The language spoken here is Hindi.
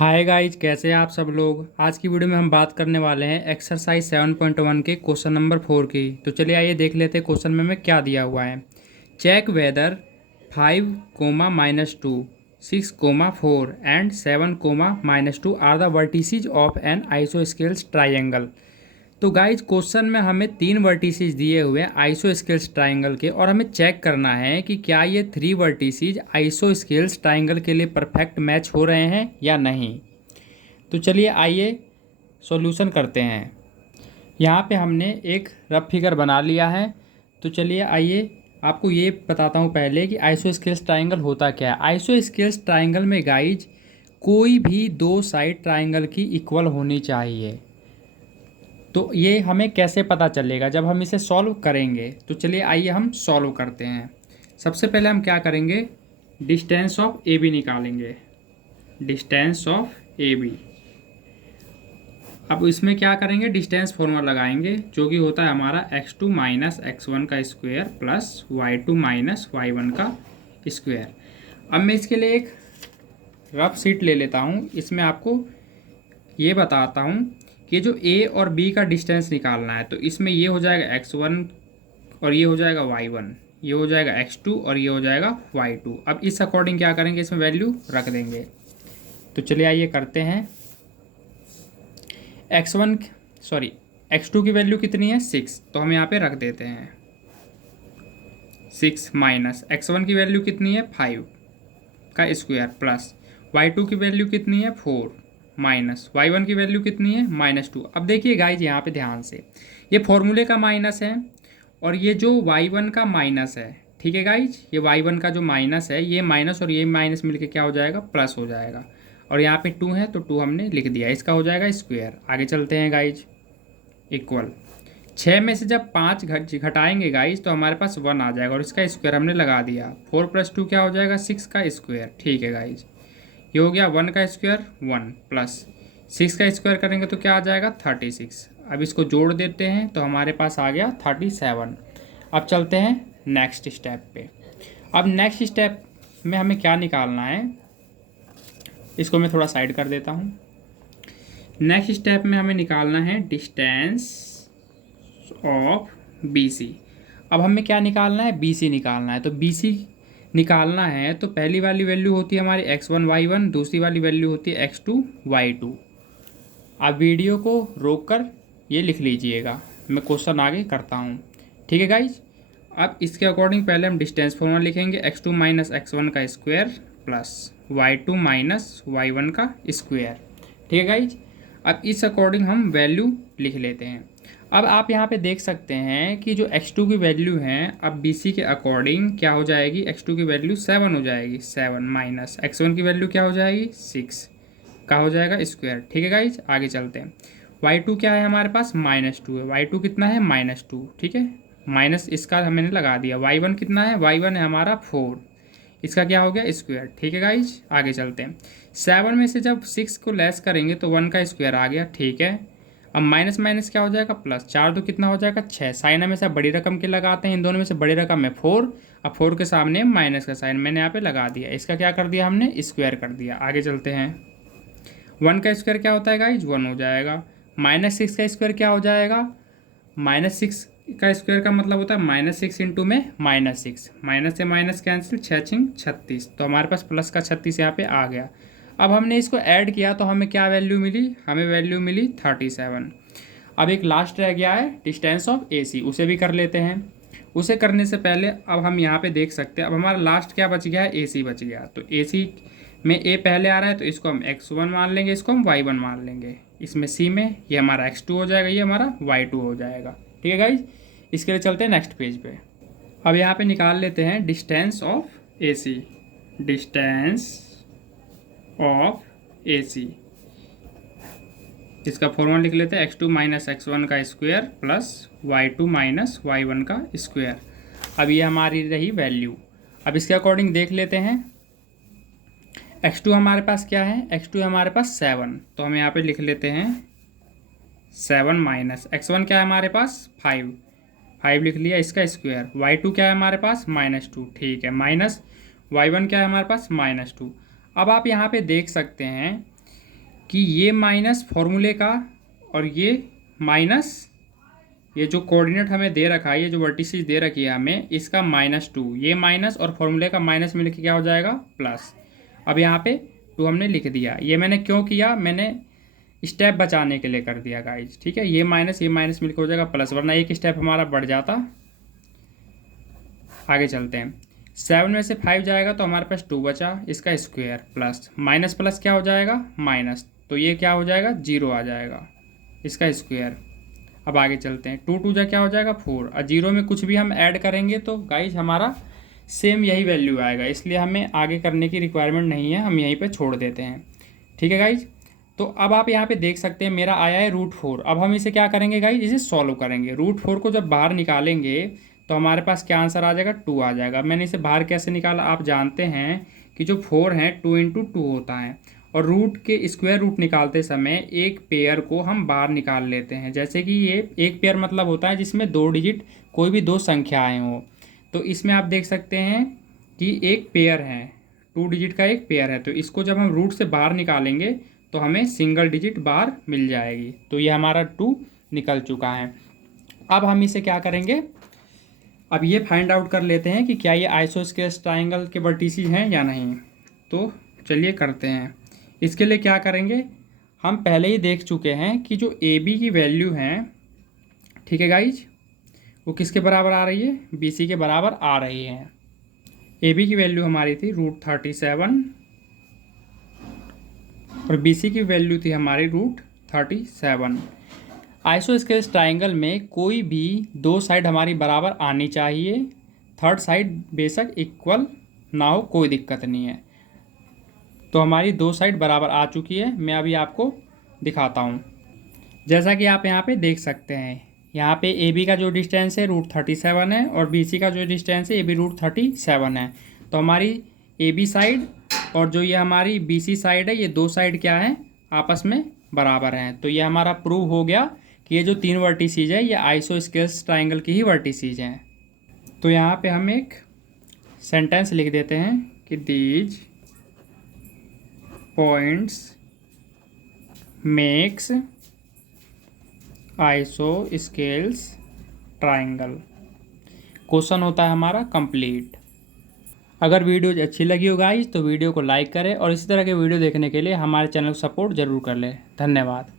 हाय गाइज, कैसे हैं आप सब लोग। आज की वीडियो में हम बात करने वाले हैं एक्सरसाइज 7.1 के क्वेश्चन नंबर 4 की। तो चलिए आइए देख लेते हैं क्वेश्चन में हमें क्या दिया हुआ है। Check whether 5 comma -2 6 comma 4 and 7 comma -2 are the vertices of an isosceles triangle. तो गाइज क्वेश्चन में हमें 3 वर्टिसेज दिए हुए हैं आइसोस्केल्स ट्राइंगल के, और हमें चेक करना है कि क्या ये 3 वर्टिसेज आइसोस्केल्स ट्राइंगल के लिए परफेक्ट मैच हो रहे हैं या नहीं। तो चलिए आइए सॉल्यूशन करते हैं। यहाँ पे हमने एक रफ फिगर बना लिया है। तो चलिए आइए आपको ये बताता हूँ पहले कि आइसोस्केल्स ट्राइंगल होता क्या है। आइसोस्केल्स ट्राइंगल में गाइज कोई भी दो साइड ट्राइंगल की इक्वल होनी चाहिए। तो ये हमें कैसे पता चलेगा, जब हम इसे सॉल्व करेंगे। तो चलिए आइए हम सॉल्व करते हैं। सबसे पहले हम क्या करेंगे, डिस्टेंस ऑफ ए बी निकालेंगे। Distance of A B. अब इसमें क्या करेंगे, डिस्टेंस फॉर्मूला लगाएंगे जो कि होता है हमारा x2 माइनस x1 का square plus y2 minus y1 का स्क्वायर। अब मैं इसके लिए एक रफ शीट ले लेता हूँ। इसमें आपको ये बताता हूँ कि जो a और b का डिस्टेंस निकालना है, तो इसमें ये हो जाएगा x1 और ये हो जाएगा y1, ये हो जाएगा x2 और ये हो जाएगा y2। अब इस अकॉर्डिंग क्या करेंगे, इसमें वैल्यू रख देंगे। तो चलिए आइए करते हैं। x2 की वैल्यू कितनी है 6, तो हम यहाँ पे रख देते हैं 6 माइनस x1 की वैल्यू कितनी है 5 का स्क्वायर प्लस y2 की वैल्यू कितनी है 4 माइनस y1 की वैल्यू कितनी है -2। अब देखिए गाइज यहाँ पे ध्यान से, ये फॉर्मूले का माइनस है और ये जो y1 का माइनस है, ठीक है गाइज, ये y1 का जो माइनस है, ये माइनस और ये माइनस मिलके क्या हो जाएगा, प्लस हो जाएगा। और यहाँ पे 2 है तो 2 हमने लिख दिया, इसका हो जाएगा स्क्वायर। आगे चलते हैं गाइज। इक्वल 6 में से जब 5 घटाएंगे गाइज तो हमारे पास 1 आ जाएगा और इसका स्क्वायर हमने लगा दिया। 4 + 2 क्या हो जाएगा, 6 का स्क्वायर। ठीक है गाइज, ये हो गया 1 का स्क्वायर 1 प्लस 6 का स्क्वायर करेंगे तो क्या आ जाएगा 36। अब इसको जोड़ देते हैं तो हमारे पास आ गया 37। अब चलते हैं नेक्स्ट स्टेप पे। अब नेक्स्ट स्टेप में हमें क्या निकालना है, इसको मैं थोड़ा साइड कर देता हूँ। नेक्स्ट स्टेप में हमें निकालना है डिस्टेंस ऑफ BC। अब हमें क्या निकालना है, BC निकालना है। तो BC निकालना है तो पहली वाली वैल्यू होती है हमारी x1 y1, दूसरी वाली वैल्यू होती है x2 y2। आप वीडियो को रोक कर ये लिख लीजिएगा, मैं क्वेश्चन आगे करता हूँ। ठीक है गाइज। अब इसके अकॉर्डिंग पहले हम डिस्टेंस फॉर्मूला लिखेंगे, x2 माइनस x1 का square plus y2 minus y1 का स्क्वायर। ठीक है गाइज। अब इस अकॉर्डिंग हम वैल्यू लिख लेते हैं। अब आप यहाँ पे देख सकते हैं कि जो x2 की वैल्यू है, अब BC के अकॉर्डिंग क्या हो जाएगी, x2 की वैल्यू 7 हो जाएगी, 7 माइनस x1 की वैल्यू क्या हो जाएगी 6 का हो जाएगा स्क्वायर। ठीक है गाइज, आगे चलते हैं। y2 क्या है हमारे पास -2 है, y2 कितना है -2। ठीक है, माइनस इसका हमने लगा दिया। y1 कितना है, y1 है हमारा 4, इसका क्या हो गया स्क्वायर। ठीक है गाइज, आगे चलते हैं। 7 में से जब 6 को लेस करेंगे तो 1 का स्क्वायर आ गया। ठीक है, अब माइनस माइनस क्या हो जाएगा प्लस, 4 तो कितना हो जाएगा 6। साइन हमेशा बड़ी रकम के लगाते हैं, इन दोनों में से बड़ी रकम है 4। अब 4 के सामने माइनस का साइन मैंने यहाँ पे लगा दिया, इसका क्या कर दिया हमने स्क्वायर कर दिया। आगे चलते हैं। 1 का स्क्वायर क्या होता है गाइज 1 हो जाएगा। -6 का स्क्वायर क्या हो जाएगा, -6 का स्क्वायर का मतलब होता है -6 इंटू में -6, माइनस से माइनस कैंसिल, 6 × 36, तो हमारे पास प्लस का 36 यहाँ पे आ गया। अब हमने इसको ऐड किया तो हमें क्या वैल्यू मिली, हमें वैल्यू मिली 37। अब एक लास्ट रह गया है डिस्टेंस ऑफ AC, उसे भी कर लेते हैं। उसे करने से पहले अब हम यहाँ पे देख सकते हैं, अब हमारा लास्ट क्या बच गया है, AC बच गया। तो AC में A पहले आ रहा है तो इसको हम x1 मान लेंगे, इसको हम y1 मान लेंगे। इसमें C में ये हमारा x2 हो जाएगा, ये हमारा y2 हो जाएगा। ठीक है गाइज, इसके लिए चलते हैं नेक्स्ट पेज पे। अब यहाँ पे निकाल लेते हैं distance of AC। Distance of AC, इसका फॉर्मूला लिख लेते हैं, x2 माइनस x1 का square plus y2 minus y1 का स्क्वायर। अब ये हमारी रही वैल्यू। अब इसके अकॉर्डिंग देख लेते हैं। x2 हमारे पास क्या है, x2 हमारे पास 7, तो हम यहाँ पे लिख लेते हैं 7 माइनस x1 क्या है हमारे पास 5 लिख लिया, इसका स्क्वायर। y2 क्या है हमारे पास -2, ठीक है, माइनस y1 क्या है हमारे पास -2। अब आप यहाँ पे देख सकते हैं कि ये माइनस फॉर्मूले का और ये माइनस ये जो कोऑर्डिनेट हमें दे रखा है, ये जो वर्टिसेस दे रखी है हमें, इसका -2, ये माइनस और फॉर्मूले का माइनस मिलकर क्या हो जाएगा प्लस। अब यहाँ पे 2 हमने लिख दिया। ये मैंने क्यों किया, मैंने स्टेप बचाने के लिए कर दिया गाइज, ठीक है। ये माइनस मिलकर हो जाएगा प्लस, वरना एक स्टेप हमारा बढ़ जाता। आगे चलते हैं। 7 में से 5 जाएगा तो हमारे पास 2 बचा, इसका स्क्वायर प्लस माइनस प्लस क्या हो जाएगा माइनस, तो ये क्या हो जाएगा 0 आ जाएगा, इसका स्क्वायर। अब आगे चलते हैं। 2 2 जा क्या हो जाएगा 4, और 0 में कुछ भी हम ऐड करेंगे तो गाइज हमारा सेम यही वैल्यू आएगा, इसलिए हमें आगे करने की रिक्वायरमेंट नहीं है, हम यहीं पे छोड़ देते हैं, ठीक है गाइज। तो अब आप यहाँ पे देख सकते हैं मेरा आया है √4। अब हम इसे क्या करेंगे गाइज, इसे सॉल्व करेंगे। √4 को जब बाहर निकालेंगे तो हमारे पास क्या आंसर आ जाएगा 2 आ जाएगा। मैंने इसे बाहर कैसे निकाला, आप जानते हैं कि जो 4 है 2 × 2 होता है, और रूट के स्क्वायर रूट निकालते समय एक पेयर को हम बाहर निकाल लेते हैं। जैसे कि ये एक पेयर मतलब होता है जिसमें 2 डिजिट कोई भी 2 संख्याएं हो, तो इसमें आप देख सकते हैं कि एक पेयर है, 2 डिजिट का एक पेयर है, तो इसको जब हम रूट से बाहर निकालेंगे तो हमें सिंगल डिजिट बाहर मिल जाएगी। तो ये हमारा 2 निकल चुका है। अब हम इसे क्या करेंगे, अब ये फाइंड आउट कर लेते हैं कि क्या ये आइसोस्केलेस ट्राइंगल के वर्टिसेस हैं या नहीं। तो चलिए करते हैं। इसके लिए क्या करेंगे, हम पहले ही देख चुके हैं कि जो ए बी की वैल्यू है, ठीक है गाइज, वो किसके बराबर आ रही है, बी सी के बराबर आ रही है। ए बी की वैल्यू हमारी थी √37 और बी सी की वैल्यू थी हमारी √37। आइसोस्केलेस ट्राइंगल में कोई भी 2 साइड हमारी बराबर आनी चाहिए, थर्ड साइड बेशक इक्वल ना हो, कोई दिक्कत नहीं है। तो हमारी 2 साइड बराबर आ चुकी है। मैं अभी आपको दिखाता हूँ। जैसा कि आप यहाँ पे देख सकते हैं, यहाँ पे ए बी का जो डिस्टेंस है √37 है और बी सी का जो डिस्टेंस है ये भी √37 है। तो हमारी ए बी साइड और जो ये हमारी बी सी साइड है, ये 2 साइड क्या है आपस में बराबर हैं। तो ये हमारा प्रूव हो गया कि ये जो 3 वर्टिसेस है ये आइसोस्केलेस ट्राइंगल की ही वर्टिसेस हैं। तो यहाँ पे हम एक सेंटेंस लिख देते हैं कि these points makes isosceles triangle. Question होता है हमारा कंप्लीट। अगर वीडियो अच्छी लगी हो गाइस तो वीडियो को लाइक करें और इसी तरह के वीडियो देखने के लिए हमारे चैनल को सपोर्ट जरूर कर लें। धन्यवाद।